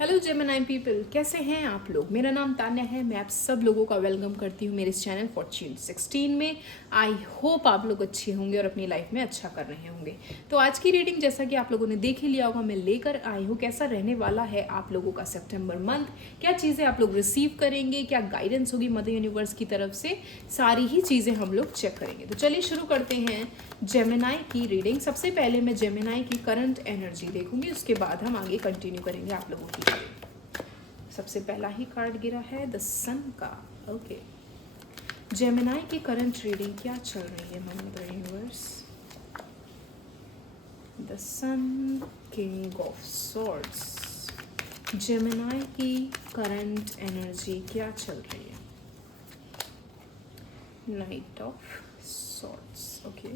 Hello Gemini people, कैसे हैं आप लोग। मेरा नाम तान्या है। मैं आप सब लोगों का वेलकम करती हूँ मेरे इस चैनल फॉर्च्यून 16 में। आई होप आप लोग अच्छे होंगे और अपनी लाइफ में अच्छा कर रहे होंगे। तो आज की रीडिंग जैसा कि आप लोगों ने देख ही लिया होगा, मैं लेकर आई हूँ कैसा रहने वाला है आप लोगों का सितंबर मंथ, क्या चीज़ें आप लोग रिसीव करेंगे, क्या गाइडेंस होगी मदर यूनिवर्स की तरफ से, सारी ही चीज़ें हम लोग चेक करेंगे। तो चलिए शुरू करते हैं जेमिनी की रीडिंग। सबसे पहले मैं जेमिनी की करंट एनर्जी देखूंगी, उसके बाद हम आगे कंटिन्यू करेंगे आप लोगों की। सबसे पहला ही कार्ड गिरा है द सन का। ओके, जेमिनी की करंट रीडिंग क्या चल रही है mother universe. The sun, king of swords. Gemini की करंट एनर्जी क्या चल रही है। Night of swords. ओके,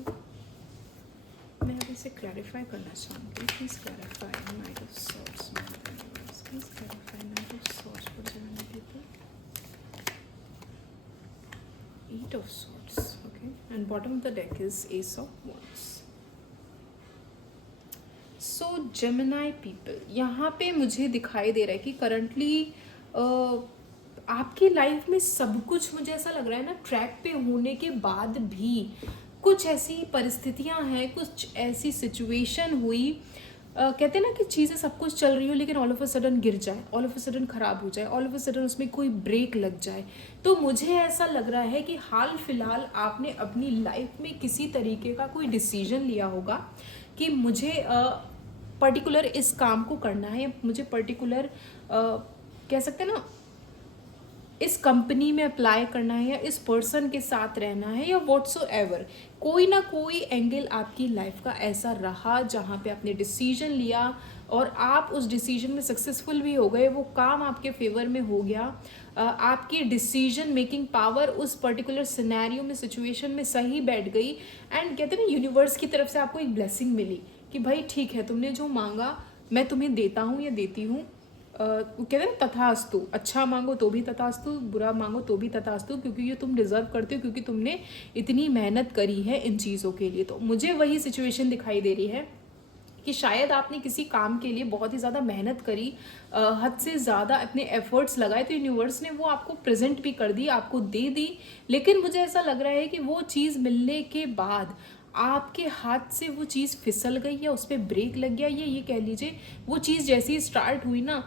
मैं अब इसे क्लैरिफाई करना चाहूँगी। Please clarify night of swords mother universe. Please clarify night of swords for Gemini people. Eight of Swords, okay, and bottom of the deck is Ace of Wands. So Gemini people, यहाँ पे मुझे दिखाई दे रहा है कि currently आपकी life में सब कुछ, मुझे ऐसा लग रहा है ना, ट्रैक पे होने के बाद भी कुछ ऐसी परिस्थितियाँ हैं, कुछ ऐसी सिचुएशन हुई, कहते हैं ना कि चीज़ें सब कुछ चल रही हो लेकिन ऑल ऑफ अ सडन गिर जाए, ऑल ऑफ अ सडन ख़राब हो जाए, ऑल ऑफ अ सडन उसमें कोई ब्रेक लग जाए। तो मुझे ऐसा लग रहा है कि हाल फिलहाल आपने अपनी लाइफ में किसी तरीके का कोई डिसीजन लिया होगा कि मुझे पर्टिकुलर इस काम को करना है, मुझे पर्टिकुलर कह सकते हैं ना इस कंपनी में अप्लाई करना है, या इस पर्सन के साथ रहना है, या व्हाट्सोएवर। कोई ना कोई एंगल आपकी लाइफ का ऐसा रहा जहाँ पे आपने डिसीजन लिया और आप उस डिसीजन में सक्सेसफुल भी हो गए, वो काम आपके फेवर में हो गया। आपकी डिसीजन मेकिंग पावर उस पर्टिकुलर सिनेरियो में, सिचुएशन में सही बैठ गई। एंड कहते हैं ना, यूनिवर्स की तरफ से आपको एक ब्लेसिंग मिली कि भाई ठीक है, तुमने जो मांगा मैं तुम्हें देता हूँ या देती हूँ। वो कहते हैं ना तथास्तु, अच्छा मांगो तो भी तथास्तु, बुरा मांगो तो भी तथास्तु, क्योंकि ये तुम डिजर्व करते हो, क्योंकि तुमने इतनी मेहनत करी है इन चीज़ों के लिए। तो मुझे वही सिचुएशन दिखाई दे रही है कि शायद आपने किसी काम के लिए बहुत ही ज़्यादा मेहनत करी, हद से ज़्यादा अपने एफर्ट्स लगाए, तो यूनिवर्स ने वो आपको प्रेजेंट भी कर दी, आपको दे दी। लेकिन मुझे ऐसा लग रहा है कि वो चीज़ मिलने के बाद आपके हाथ से वो चीज़ फिसल गई, या उस पर ब्रेक लग गया, या ये कह लीजिए वो चीज़ जैसे ही स्टार्ट हुई ना,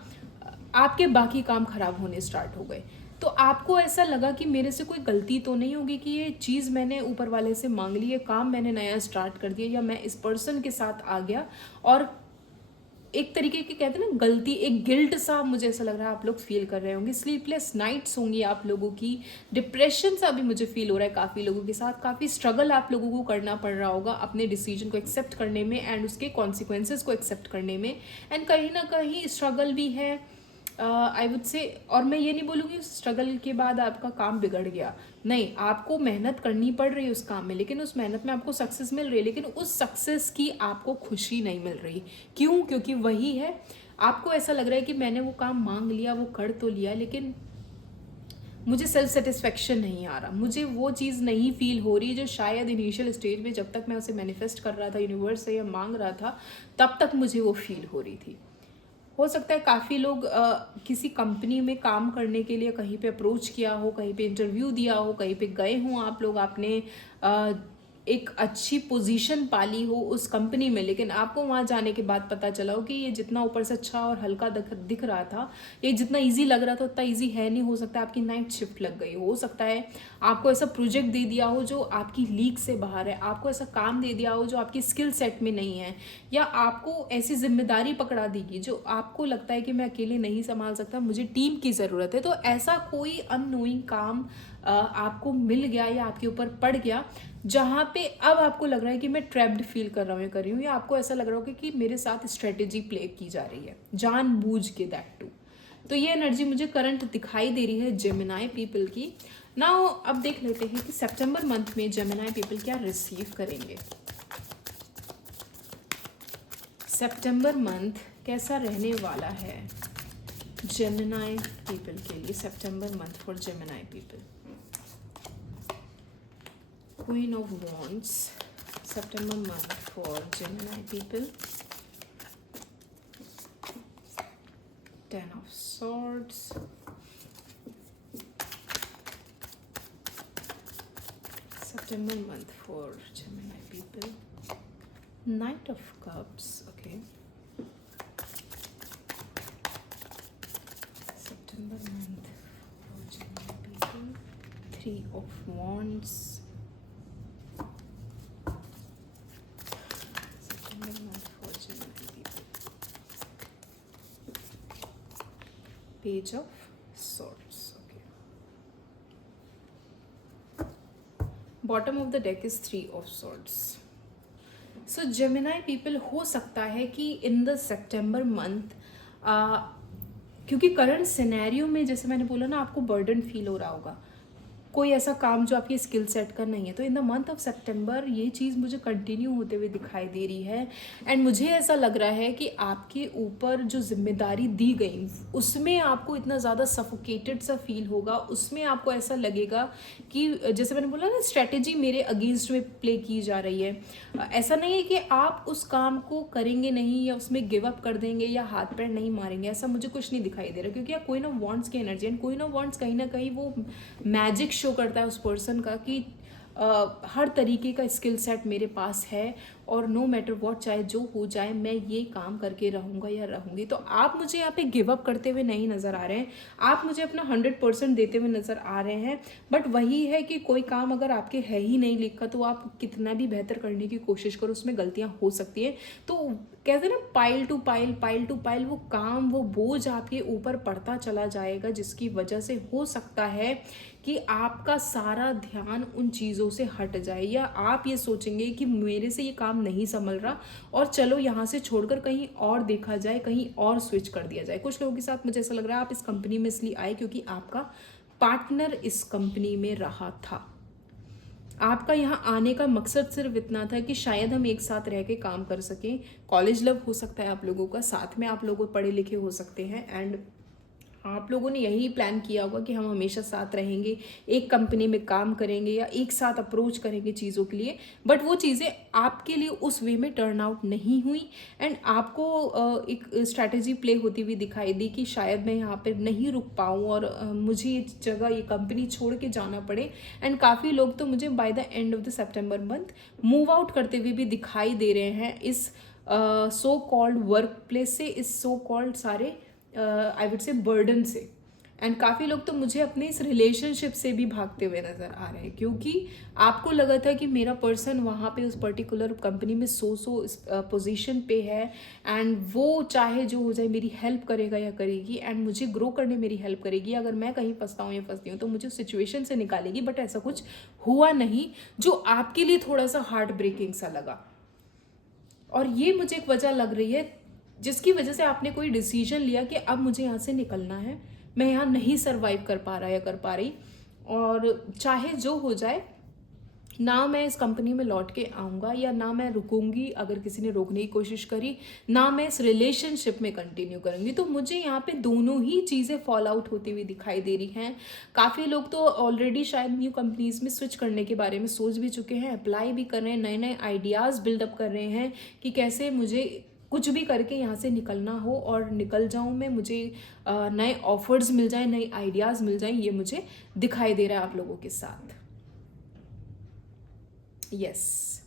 आपके बाकी काम खराब होने स्टार्ट हो गए। तो आपको ऐसा लगा कि मेरे से कोई गलती तो नहीं होगी कि ये चीज़ मैंने ऊपर वाले से मांग ली, ये काम मैंने नया स्टार्ट कर दिया, या मैं इस पर्सन के साथ आ गया और एक तरीके की कहते हैं ना गलती, एक गिल्ट सा मुझे ऐसा लग रहा है आप लोग फील कर रहे होंगे। स्लीपलेस नाइट्स होंगी आप लोगों की, डिप्रेशन सा भी मुझे फील हो रहा है काफ़ी लोगों के साथ। काफ़ी स्ट्रगल आप लोगों को करना पड़ रहा होगा अपने डिसीजन को एक्सेप्ट करने में एंड उसके कॉन्सिक्वेंसेस को एक्सेप्ट करने में। एंड कहीं ना कहीं स्ट्रगल भी है, आई वुड से। और मैं ये नहीं बोलूँगी स्ट्रगल के बाद आपका काम बिगड़ गया, नहीं, आपको मेहनत करनी पड़ रही है उस काम में, लेकिन उस मेहनत में आपको सक्सेस मिल रही है, लेकिन उस सक्सेस की आपको खुशी नहीं मिल रही। क्यों? क्योंकि वही है, आपको ऐसा लग रहा है कि मैंने वो काम मांग लिया, वो कर तो लिया, लेकिन मुझे सेल्फ सेटिस्फेक्शन नहीं आ रहा, मुझे वो चीज़ नहीं फील हो रही जो शायद इनिशियल स्टेज में जब तक मैं उसे मैनिफेस्ट कर रहा था यूनिवर्स से या मांग रहा था, तब तक मुझे वो फील हो रही थी। हो सकता है काफ़ी लोग किसी कंपनी में काम करने के लिए कहीं पे अप्रोच किया हो, कहीं पे इंटरव्यू दिया हो, कहीं पे गए हों आप लोग, आपने एक अच्छी पोजीशन पाली हो उस कंपनी में, लेकिन आपको वहाँ जाने के बाद पता चला हो कि ये जितना ऊपर से अच्छा और हल्का दिख रहा था, ये जितना इजी लग रहा था उतना इजी है नहीं। हो सकता है आपकी नाइट शिफ्ट लग गई, हो सकता है आपको ऐसा प्रोजेक्ट दे दिया हो जो आपकी लीग से बाहर है, आपको ऐसा काम दे दिया हो जो आपकी स्किल सेट में नहीं है, या आपको ऐसी जिम्मेदारी पकड़ा देगी जो आपको लगता है कि मैं अकेले नहीं संभाल सकता, मुझे टीम की ज़रूरत है। तो ऐसा कोई अननोइंग काम आपको मिल गया या आपके ऊपर पड़ गया, जहाँ पे अब आपको लग रहा है कि मैं ट्रैप्ड फील कर रही हूँ, या आपको ऐसा लग रहा होगा कि मेरे साथ स्ट्रेटेजी प्ले की जा रही है जानबूझ के, दैट टू। तो ये एनर्जी मुझे करंट दिखाई दे रही है जेमिनी पीपल की। नाउ अब देख लेते हैं कि सितंबर मंथ में जेमिनी पीपल क्या रिसीव करेंगे। सितंबर मंथ कैसा रहने वाला है जेमिनी पीपल के लिए। सितंबर month for Gemini people, Queen of Wands, September month for Gemini people. 10 of Swords, September month for Gemini people. Knight of Cups, okay. September month for Gemini people. 3 of Wands. September month for Gemini people. Page of Swords, okay. Bottom of the deck is 3 of Swords. So Gemini people हो सकता है कि in the September month, क्योंकि current scenario में जैसे मैंने बोला ना, आपको बर्डन फील हो रहा होगा, कोई ऐसा काम जो आपकी स्किल सेट का नहीं है। तो इन द मंथ ऑफ सितंबर ये चीज़ मुझे कंटिन्यू होते हुए दिखाई दे रही है। एंड मुझे ऐसा लग रहा है कि आपके ऊपर जो जिम्मेदारी दी गई उसमें आपको इतना ज़्यादा सफोकेटेड सा फील होगा, उसमें आपको ऐसा लगेगा कि जैसे मैंने बोला ना, स्ट्रैटेजी मेरे अगेंस्ट में प्ले की जा रही है। ऐसा नहीं है कि आप उस काम को करेंगे नहीं या उसमें गिव अप कर देंगे या हाथ पैर नहीं मारेंगे, ऐसा मुझे कुछ नहीं दिखाई दे रहा, क्योंकि क्वीन ऑफ वांड्स की energy, and queen of wands कहीं ना कहीं वो मैजिक शो करता है उस पर्सन का कि हर तरीके का स्किल सेट मेरे पास है और नो मैटर व्हाट, चाहे जो हो जाए मैं ये काम करके रहूँगा या रहूँगी। तो आप मुझे यहाँ पे गिव अप करते हुए नहीं नज़र आ रहे हैं, आप मुझे अपना 100% देते हुए नज़र आ रहे हैं। बट वही है कि कोई काम अगर आपके है ही नहीं लिखा तो आप कितना भी बेहतर करने की कोशिश करो, उसमें गलतियाँ हो सकती हैं। तो कहते हैं ना, पाइल टू पाइल वो काम, वो बोझ आपके ऊपर पड़ता चला जाएगा, जिसकी वजह से हो सकता है कि आपका सारा ध्यान उन चीज़ों से हट जाए, या आप ये सोचेंगे कि मेरे से ये काम नहीं संभल रहा और चलो यहाँ से छोड़कर कहीं और देखा जाए, कहीं और स्विच कर दिया जाए। कुछ लोगों के साथ मुझे ऐसा लग रहा है आप इस कंपनी में इसलिए आए क्योंकि आपका पार्टनर इस कंपनी में रहा था। आपका यहाँ आने का मकसद सिर्फ इतना था कि शायद हम एक साथ रह के काम कर सकें। कॉलेज लव हो सकता है आप लोगों का, साथ में आप लोग पढ़े लिखे हो सकते हैं, एंड आप लोगों ने यही प्लान किया होगा कि हम हमेशा साथ रहेंगे, एक कंपनी में काम करेंगे या एक साथ अप्रोच करेंगे चीज़ों के लिए। बट वो चीज़ें आपके लिए उस वे में टर्न आउट नहीं हुई, एंड आपको एक स्ट्रैटेजी प्ले होती हुई दिखाई दी कि शायद मैं यहाँ पे नहीं रुक पाऊँ और मुझे ये जगह, ये कंपनी छोड़ के जाना पड़े। एंड काफ़ी लोग तो मुझे bye the end of the September month move out करते हुए भी दिखाई दे रहे हैं इस सो कॉल्ड वर्क प्लेस से, इस सो कॉल्ड सारे आई वुड से बर्डन से। एंड काफ़ी लोग तो मुझे अपने इस रिलेशनशिप से भी भागते हुए नज़र आ रहे हैं, क्योंकि आपको लगा था कि मेरा पर्सन वहाँ पे उस पर्टिकुलर कंपनी में सो पोजीशन पे है, एंड वो चाहे जो हो जाए मेरी हेल्प करेगा या करेगी, एंड मुझे ग्रो करने मेरी हेल्प करेगी। अगर मैं कहीं फंसता हूँ या फंसती हूँ तो मुझे सिचुएशन से निकालेगी। बट ऐसा कुछ हुआ नहीं, जो आपके लिए थोड़ा सा हार्ट ब्रेकिंग सा लगा। और ये मुझे एक वजह लग रही है जिसकी वजह से आपने कोई डिसीजन लिया कि अब मुझे यहाँ से निकलना है, मैं यहाँ नहीं सरवाइव कर पा रहा या कर पा रही, और चाहे जो हो जाए, ना मैं इस कंपनी में लौट के आऊँगा या ना मैं रुकूंगी अगर किसी ने रोकने की कोशिश करी, ना मैं इस रिलेशनशिप में कंटिन्यू करूँगी। तो मुझे यहाँ पे दोनों ही चीज़ें फॉल आउट होती हुई दिखाई दे रही हैं। काफ़ी लोग तो ऑलरेडी शायद न्यू कंपनीज में स्विच करने के बारे में सोच भी चुके हैं, अप्लाई भी कर रहे हैं, नए नए आइडियाज़ बिल्डअप कर रहे हैं कि कैसे मुझे कुछ भी करके यहाँ से निकलना हो और निकल जाऊँ मैं, मुझे नए ऑफर्स मिल जाएं, नए आइडियाज़ मिल जाएं। ये मुझे दिखाई दे रहा है आप लोगों के साथ। Yes,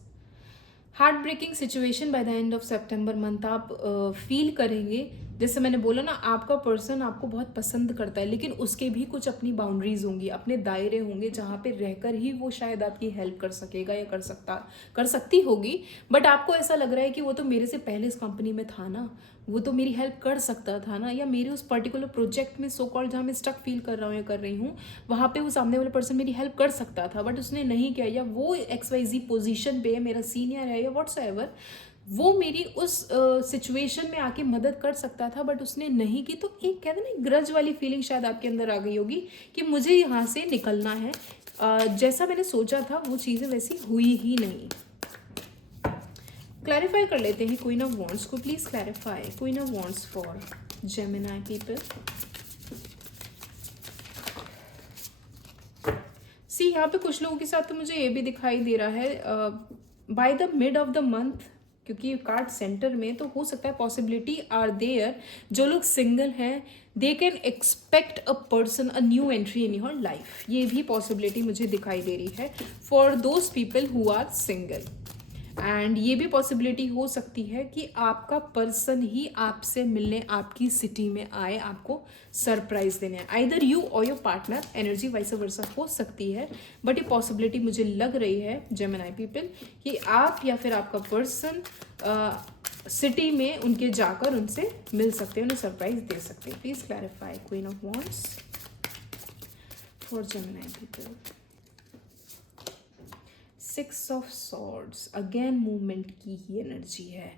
heart breaking situation by the end of सितंबर मंथ आप फील करेंगे। जैसे मैंने बोला ना, आपका पर्सन आपको बहुत पसंद करता है, लेकिन उसके भी कुछ अपनी बाउंड्रीज होंगी, अपने दायरे होंगे, जहाँ पे रहकर ही वो शायद आपकी हेल्प कर सकेगा या कर सकती होगी। बट आपको ऐसा लग रहा है कि वो तो मेरे से पहले इस कंपनी में था ना, वो तो मेरी हेल्प कर सकता था ना, या मेरे उस पर्टिकुलर प्रोजेक्ट में सो कॉल्ड जहाँ मैं स्टक फील कर रहा हूँ या कर रही हूँ, वहाँ पे वो सामने वाला पर्सन मेरी हेल्प कर सकता था बट उसने नहीं किया, या वो XYZ पोजीशन पे है, मेरा सीनियर है या व्हाट्सएवर, वो मेरी उस सिचुएशन में आके मदद कर सकता था बट उसने नहीं की। तो एक कहते हैं ना, ग्रज वाली फीलिंग शायद आपके अंदर आ गई होगी कि मुझे यहाँ से निकलना है। जैसा मैंने सोचा था वो चीज़ें वैसी हुई ही नहीं। क्लैरिफाई कर लेते हैं क्वीन ऑफ वॉन्ड्स को, please clarify queen of wands for Gemini people. See यहाँ पे कुछ लोगों के साथ तो मुझे ये भी दिखाई दे रहा है, by the mid of the month क्योंकि ये कार्ड सेंटर में, तो हो सकता है पॉसिबिलिटी आर देयर, जो लोग सिंगल हैं they can expect a person a new entry in your life. ये भी पॉसिबिलिटी मुझे दिखाई दे रही है for those people who are single. And ये भी पॉसिबिलिटी हो सकती है कि आपका पर्सन ही आपसे मिलने आपकी सिटी में आए, आपको सरप्राइज देने आए। आइदर यू और your partner, energy vice versa हो सकती है, बट ये पॉसिबिलिटी मुझे लग रही है जेमिनी पीपल कि आप या फिर आपका पर्सन सिटी में उनके जाकर उनसे मिल सकते हैं, उन्हें सरप्राइज दे सकते हैं। Please clarify queen of wands for Gemini people. Six of swords, again movement की ही एनर्जी है।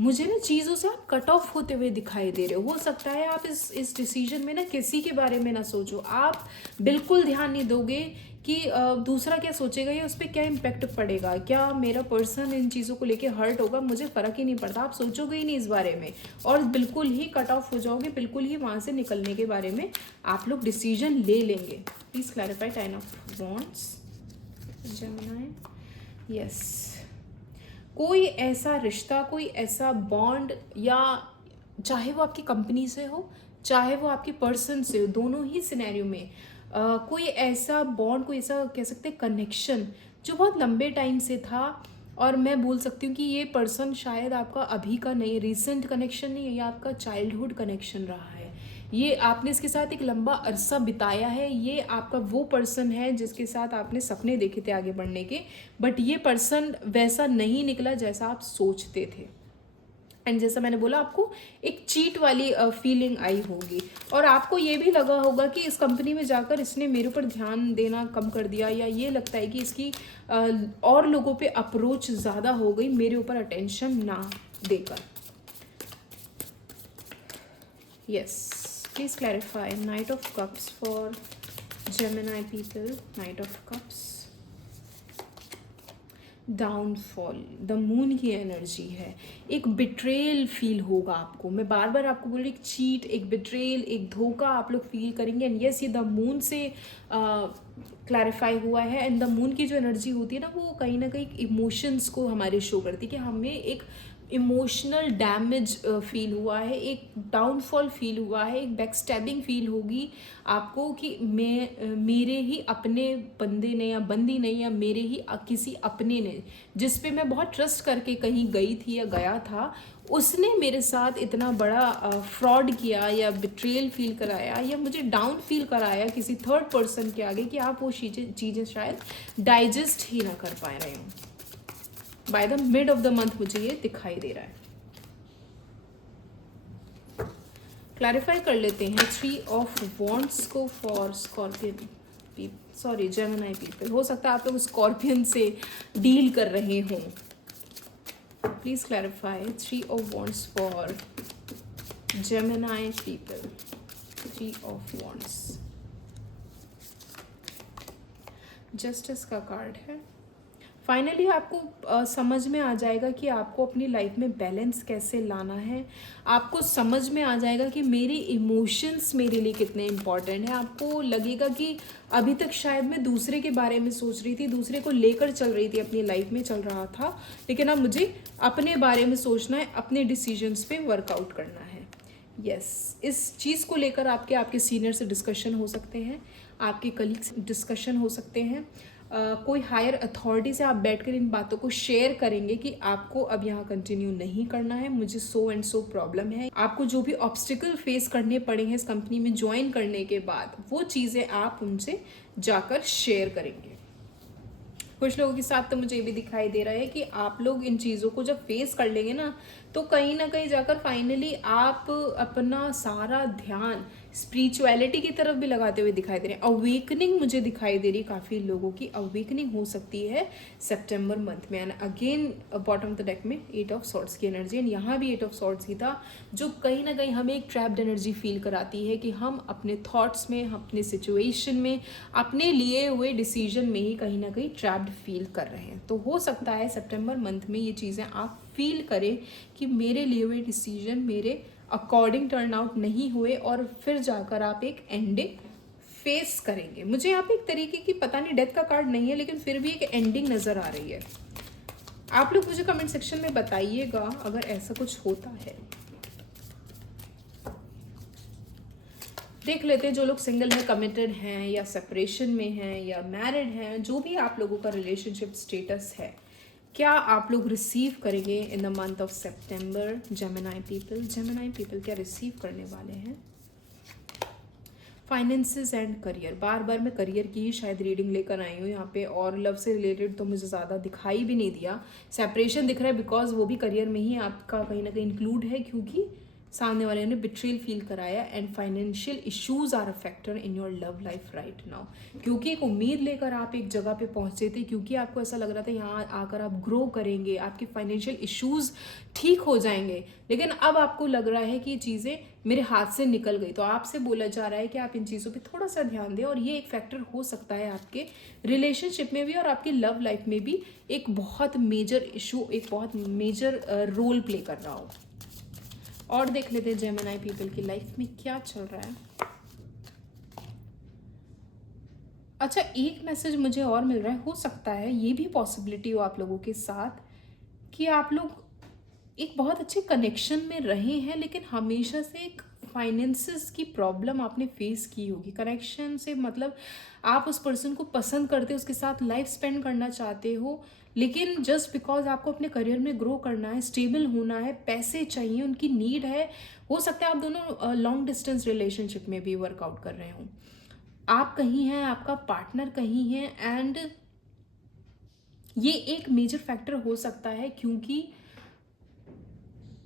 मुझे ना चीज़ों से आप कट ऑफ होते हुए दिखाई दे रहे हो सकता है आप इस डिसीजन में ना किसी के बारे में ना सोचो, आप बिल्कुल ध्यान नहीं दोगे कि दूसरा क्या सोचेगा या उस पर क्या इम्पैक्ट पड़ेगा, क्या मेरा पर्सन इन चीज़ों को लेके हर्ट होगा, मुझे फ़र्क ही नहीं पड़ता। आप सोचोगे ही नहीं इस बारे में और बिल्कुल ही कट ऑफ हो जाओगे, बिल्कुल ही वहाँ से निकलने के बारे में आप लोग डिसीजन ले लेंगे। Please clarify ten of wands Gemini. Yes, कोई ऐसा रिश्ता, कोई ऐसा बॉन्ड, या चाहे वो आपकी कंपनी से हो चाहे वो आपके पर्सन से हो, दोनों ही सिनेरियो में कोई ऐसा बॉन्ड, कोई ऐसा कह सकते हैं कनेक्शन जो बहुत लंबे टाइम से था। और मैं बोल सकती हूँ कि ये पर्सन शायद आपका अभी का नहीं, रिसेंट कनेक्शन नहीं है, ये आपका चाइल्डहुड कनेक्शन रहा है। ये आपने इसके साथ एक लंबा अरसा बिताया है। ये आपका वो पर्सन है जिसके साथ आपने सपने देखे थे आगे बढ़ने के, बट ये पर्सन वैसा नहीं निकला जैसा आप सोचते थे। एंड जैसा मैंने बोला, आपको एक चीट वाली फीलिंग आई होगी और आपको ये भी लगा होगा कि इस कंपनी में जाकर इसने मेरे ऊपर ध्यान देना कम कर दिया, या ये लगता है कि इसकी और लोगों पे अप्रोच ज़्यादा हो गई मेरे ऊपर अटेंशन ना देकर। Yes, please clarify Knight of Cups for Gemini people. Knight of Cups, downfall, the moon की एनर्जी है। एक बिट्रेल फील होगा आपको, मैं बार बार आपको बोल रही, एक चीट, एक बिट्रेल, एक धोखा आप लोग फील करेंगे। एंड यस, ये द मून से क्लैरिफाई हुआ है। एंड द मून की जो एनर्जी होती है ना, वो कहीं ना कहीं इमोशंस को हमारे शो करती है कि हमें एक इमोशनल डैमेज फील हुआ है, एक डाउनफॉल फील हुआ है, एक बैकस्टैबिंग फील होगी आपको कि मेरे ही अपने बंदे ने या बंदी ने, या मेरे ही किसी अपने ने जिस पे मैं बहुत ट्रस्ट करके कहीं गई थी या गया था, उसने मेरे साथ इतना बड़ा फ्रॉड किया या बिट्रेयल फील कराया या मुझे डाउन फील कराया किसी थर्ड पर्सन के आगे कि आप वो चीज़ें शायद डाइजेस्ट ही ना कर पा रहे हो। By the mid of the month मुझे ये दिखाई दे रहा है। क्लैरिफाई कर लेते हैं 3 ऑफ वॉन्ड्स को for scorpion, sorry Gemini people. हो सकता है आप लोग स्कॉर्पियन से डील कर रहे हों। Please clarify 3 of wands for Gemini people. 3 of wands, justice का कार्ड है। फाइनली आपको समझ में आ जाएगा कि आपको अपनी लाइफ में बैलेंस कैसे लाना है। आपको समझ में आ जाएगा कि मेरे इमोशंस मेरे लिए कितने इम्पॉर्टेंट हैं। आपको लगेगा कि अभी तक शायद मैं दूसरे के बारे में सोच रही थी, दूसरे को लेकर चल रही थी, अपनी लाइफ में चल रहा था, लेकिन अब मुझे अपने बारे में सोचना है, अपने डिसीजंस पे वर्कआउट करना है। यस, इस चीज़ को लेकर आपके सीनियर से डिस्कशन हो सकते हैं, आपके कलीग से डिस्कशन हो सकते हैं, कोई हायर अथॉरिटी से आप बैठकर इन बातों को शेयर करेंगे कि आपको अब यहाँ कंटिन्यू नहीं करना है, मुझे सो एंड सो प्रॉब्लम है। आपको जो भी ऑब्स्टिकल फेस करने पड़े हैं इस कंपनी में ज्वाइन करने के बाद, वो चीज़ें आप उनसे जाकर शेयर करेंगे। कुछ लोगों के साथ तो मुझे ये भी दिखाई दे रहा है कि आप लोग इन चीज़ों को जब फेस कर लेंगे ना, तो कहीं ना कहीं जाकर फाइनली आप अपना सारा ध्यान स्पिरिचुअलिटी की तरफ भी लगाते हुए दिखाई दे रहे हैं। अवेकनिंग मुझे दिखाई दे रही, काफ़ी लोगों की अवेकनिंग हो सकती है सितंबर मंथ में। And again bottom of the deck में 8 ऑफ सॉर्ड्स की एनर्जी, एंड यहाँ भी 8 ऑफ सॉर्ड्स ही था, जो कहीं ना कहीं हमें एक ट्रैप्ड एनर्जी फील कराती है कि हम अपने थॉट्स में, अपने सिचुएशन में, अपने लिए हुए डिसीजन में ही कहीं ना कहीं ट्रैप्ड फील कर रहे हैं। तो हो सकता है सितंबर मंथ में ये चीज़ें आप फील करें कि मेरे लिए हुए डिसीजन मेरे अकॉर्डिंग टर्न आउट नहीं हुए, और फिर जाकर आप एक एंडिंग फेस करेंगे। मुझे यहाँ पे एक तरीके की, पता नहीं डेथ का कार्ड नहीं है, लेकिन फिर भी एक एंडिंग नज़र आ रही है। आप लोग मुझे कमेंट सेक्शन में बताइएगा अगर ऐसा कुछ होता है। देख लेते हैं जो लोग सिंगल हैं, कमिटेड हैं या सेपरेशन में हैं या मैरिड हैं, जो भी आप लोगों का रिलेशनशिप स्टेटस है, क्या आप लोग रिसीव करेंगे in the month of September. Gemini people क्या रिसीव करने वाले हैं। फाइनेंसेस एंड करियर, बार बार मैं करियर की ही शायद रीडिंग लेकर आई हूँ यहाँ पे, और लव से रिलेटेड तो मुझे ज़्यादा दिखाई भी नहीं दिया। सेपरेशन दिख रहा है बिकॉज वो भी करियर में ही आपका कहीं ना कहीं इंक्लूड है, क्योंकि सामने वाले ने बिट्रेल फील कराया। And financial issues are a factor in your love life right now, क्योंकि एक उम्मीद लेकर आप एक जगह पे पहुंचे थे, क्योंकि आपको ऐसा लग रहा था यहाँ आकर आप ग्रो करेंगे, आपके फाइनेंशियल इश्यूज ठीक हो जाएंगे, लेकिन अब आपको लग रहा है कि ये चीज़ें मेरे हाथ से निकल गई। तो आपसे बोला जा रहा है कि आप इन चीज़ों पे थोड़ा सा ध्यान दें, और ये एक फैक्टर हो सकता है आपके रिलेशनशिप में भी और आपकी लव लाइफ में भी एक बहुत मेजर इशू, एक बहुत मेजर रोल प्ले कर रहा हो। और देख लेते हैं जेमिनी पीपल की लाइफ में क्या चल रहा है। अच्छा, एक मैसेज मुझे और मिल रहा है, हो सकता है ये भी पॉसिबिलिटी हो आप लोगों के साथ कि आप लोग एक बहुत अच्छे कनेक्शन में रहे हैं, लेकिन हमेशा से एक फाइनेंसेस की प्रॉब्लम आपने फेस की होगी। कनेक्शन से मतलब आप उस पर्सन को पसंद करते हो, उसके साथ लाइफ स्पेंड करना चाहते हो, लेकिन जस्ट बिकॉज आपको अपने करियर में ग्रो करना है, स्टेबल होना है, पैसे चाहिए, उनकी नीड है। हो सकता है आप दोनों लॉन्ग डिस्टेंस रिलेशनशिप में भी वर्कआउट कर रहे हो। आप कहीं हैं, आपका पार्टनर कहीं है, एंड ये एक मेजर फैक्टर हो सकता है, क्योंकि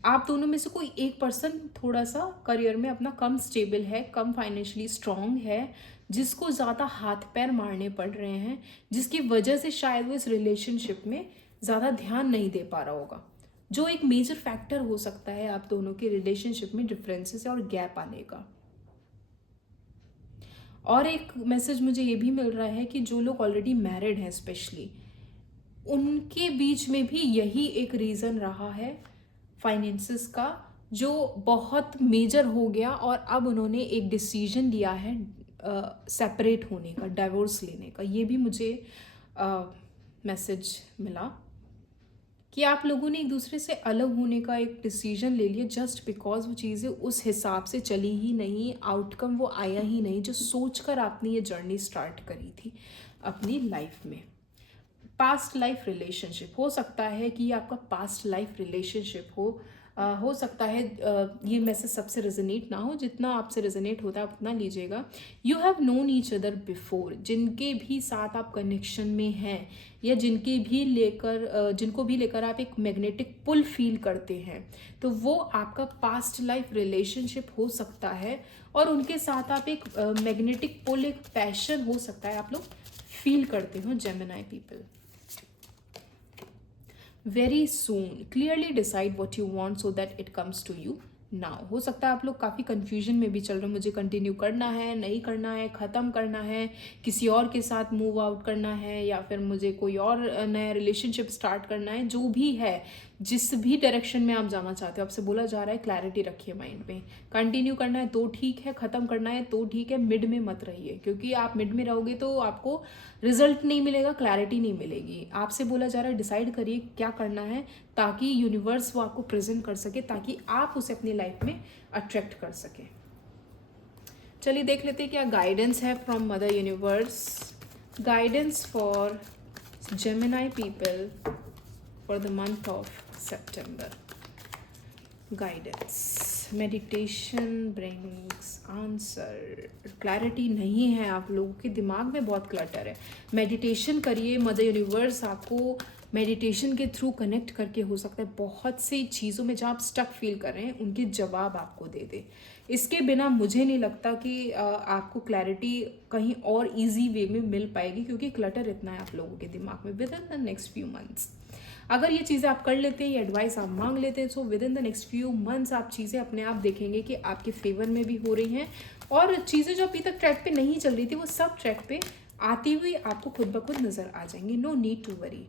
आप दोनों में से कोई एक पर्सन थोड़ा सा करियर में अपना कम स्टेबल है, कम फाइनेंशियली स्ट्रांग है, जिसको ज़्यादा हाथ पैर मारने पड़ रहे हैं, जिसकी वजह से शायद वो इस रिलेशनशिप में ज़्यादा ध्यान नहीं दे पा रहा होगा, जो एक मेजर फैक्टर हो सकता है आप दोनों के रिलेशनशिप में डिफरेंसेस और गैप आने का। और एक मैसेज मुझे ये भी मिल रहा है कि जो लोग ऑलरेडी मैरिड हैं स्पेशली, उनके बीच में भी यही एक रीज़न रहा है फाइनेंसेस का, जो बहुत मेजर हो गया, और अब उन्होंने एक डिसीजन लिया है सेपरेट होने का, डाइवोर्स लेने का। ये भी मुझे मैसेज मिला कि आप लोगों ने एक दूसरे से अलग होने का एक डिसीजन ले लिया, जस्ट बिकॉज वो चीज़ें उस हिसाब से चली ही नहीं, आउटकम वो आया ही नहीं जो सोचकर आपने ये जर्नी स्टार्ट करी थी अपनी लाइफ में। पास्ट लाइफ रिलेशनशिप हो सकता है कि ये आपका पास्ट लाइफ रिलेशनशिप हो सकता है ये मैसेज सबसे रेजोनेट ना हो, जितना आपसे रेजोनेट होता है उतना लीजिएगा। You have known each other before, जिनके भी साथ आप कनेक्शन में हैं या जिनको भी लेकर आप एक मैग्नेटिक पुल फील करते हैं, तो वो आपका पास्ट लाइफ रिलेशनशिप हो सकता है, और उनके साथ आप एक मैग्नेटिक पुल, एक पैशन हो सकता है आप लोग फील करते हो Gemini people. Very soon clearly decide what you want so that it comes to you now. हो सकता है आप लोग काफ़ी कन्फ्यूजन में भी चल रहे हो, मुझे कंटिन्यू करना है, नहीं करना है, ख़त्म करना है, किसी और के साथ मूव आउट करना है, या फिर मुझे कोई और नया रिलेशनशिप स्टार्ट करना है। जो भी है, जिस भी डायरेक्शन में आप जाना चाहते हो, आपसे बोला जा रहा है क्लैरिटी रखिए माइंड में। कंटिन्यू करना है तो ठीक है, ख़त्म करना है तो ठीक है, मिड में मत रहिए, क्योंकि आप मिड में रहोगे तो आपको रिजल्ट नहीं मिलेगा, क्लैरिटी नहीं मिलेगी। आपसे बोला जा रहा है डिसाइड करिए क्या करना है, ताकि यूनिवर्स वो आपको प्रेजेंट कर सके, ताकि आप उसे अपनी लाइफ में अट्रैक्ट कर सके। चलिए देख लेते हैं क्या गाइडेंस है from mother universe. Guidance for Gemini people for the month of September. Guidance, meditation brings answer. Clarity नहीं है, आप लोगों के दिमाग में बहुत क्लटर है। मेडिटेशन करिए, मदर यूनिवर्स आपको मेडिटेशन के थ्रू कनेक्ट करके हो सकता है बहुत सी चीज़ों में जहाँ आप स्टक फील कर रहे हैं उनके जवाब आपको दे दे। इसके बिना मुझे नहीं लगता कि आपको क्लैरिटी कहीं और इजी वे में मिल पाएगी, क्योंकि क्लटर इतना है आप लोगों के दिमाग में। With in the next few months अगर ये चीज़ें आप कर लेते हैं, ये एडवाइस आप मांग लेते हैं, so with in the next few months आप चीज़ें अपने आप देखेंगे कि आपके फेवर में भी हो रही हैं, और चीज़ें जो अभी तक ट्रैक पे नहीं चल रही थी वो सब ट्रैक पे आती हुई आपको खुद ब खुद नज़र आ जाएंगी। No need to worry.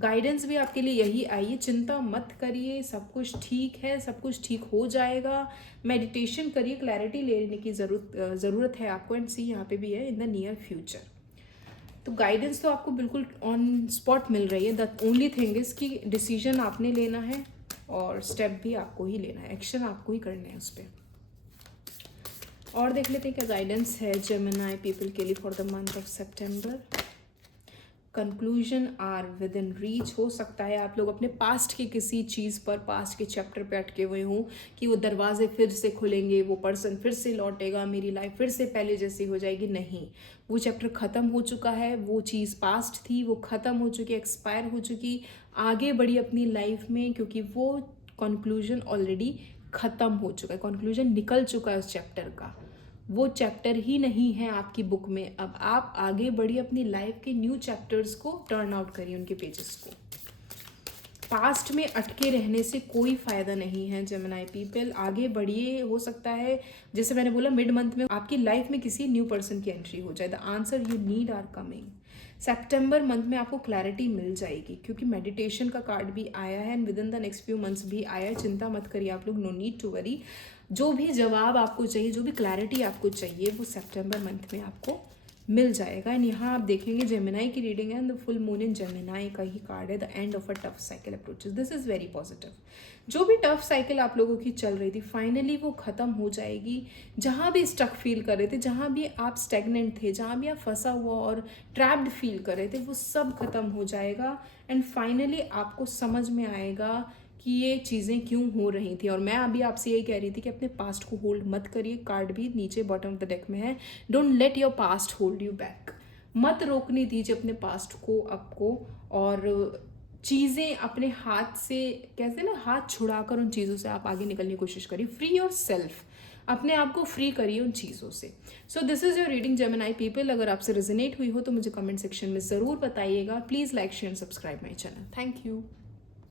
Guidance भी आपके लिए यही आई है, चिंता मत करिए, सब कुछ ठीक है, सब कुछ ठीक हो जाएगा। मेडिटेशन करिए, क्लैरिटी लेने की ज़रूरत है आपको, एंड सी यहाँ पे भी है इन द नियर फ्यूचर। तो गाइडेंस तो आपको बिल्कुल ऑन स्पॉट मिल रही है। द ओनली थिंग इज़ कि डिसीजन आपने लेना है और स्टेप भी आपको ही लेना है, एक्शन आपको ही करना है उस पर। और देख लेते हैं क्या गाइडेंस है जेमिनी पीपल के लिए फॉर द मंथ ऑफ सितंबर। Conclusion are within reach. हो सकता है आप लोग अपने पास्ट की किसी चीज़ पर, पास्ट के चैप्टर पे अटके हुए हों कि वो दरवाजे फिर से खुलेंगे, वो पर्सन फिर से लौटेगा, मेरी लाइफ फिर से पहले जैसी हो जाएगी। नहीं, वो चैप्टर ख़त्म हो चुका है, वो चीज़ पास्ट थी, वो ख़त्म हो चुकी, एक्सपायर हो चुकी। आगे बढ़ी अपनी लाइफ में, क्योंकि वो कंक्लूजन ऑलरेडी ख़त्म हो चुका है, कंक्लूजन निकल चुका है उस चैप्टर का। वो चैप्टर ही नहीं है आपकी बुक में। अब आप आगे बढ़िए, अपनी लाइफ के न्यू चैप्टर्स को टर्न आउट करिए, उनके पेजेस को। पास्ट में अटके रहने से कोई फ़ायदा नहीं है जेमिनी पीपल, आगे बढ़िए। हो सकता है जैसे मैंने बोला मिड मंथ में आपकी लाइफ में किसी न्यू पर्सन की एंट्री हो जाए। The answer you need are coming. सितंबर मंथ में आपको क्लैरिटी मिल जाएगी, क्योंकि मेडिटेशन का कार्ड भी आया है and with in the next few months भी आया है। चिंता मत करिए आप लोग, नो नीड टू वरी। जो भी जवाब आपको चाहिए, जो भी क्लैरिटी आपको चाहिए, वो सितंबर मंथ में आपको मिल जाएगा। एंड यहाँ आप देखेंगे जेमिनी की रीडिंग है, the full moon in Gemini का ही कार्ड है। The end of a tough cycle approaches, this is very positive. जो भी टफ साइकिल आप लोगों की चल रही थी, फाइनली वो ख़त्म हो जाएगी। जहाँ भी स्टक फील कर रहे थे, जहाँ भी आप स्टेगनेंट थे, जहाँ भी आप फंसा हुआ और ट्रैप्ड फील कर रहे थे, वो सब खत्म हो जाएगा। एंड फाइनली आपको समझ में आएगा कि ये चीज़ें क्यों हो रही थी। और मैं अभी आपसे यही कह रही थी कि अपने पास्ट को होल्ड मत करिए। कार्ड भी नीचे बॉटम ऑफ द डेक में है, don't let your past hold you back. मत रोकने दीजिए अपने पास्ट को, आपको। और चीज़ें अपने हाथ से, कहते हैं ना, हाथ छुड़ाकर उन चीज़ों से आप आगे निकलने की कोशिश करिए। फ्री योर सेल्फ, अपने आप को फ्री करिए उन चीज़ों से। So this is your reading Gemini people. अगर आपसे रेजोनेट हुई हो तो मुझे कमेंट सेक्शन में ज़रूर बताइएगा। Please like share and subscribe my channel. Thank you.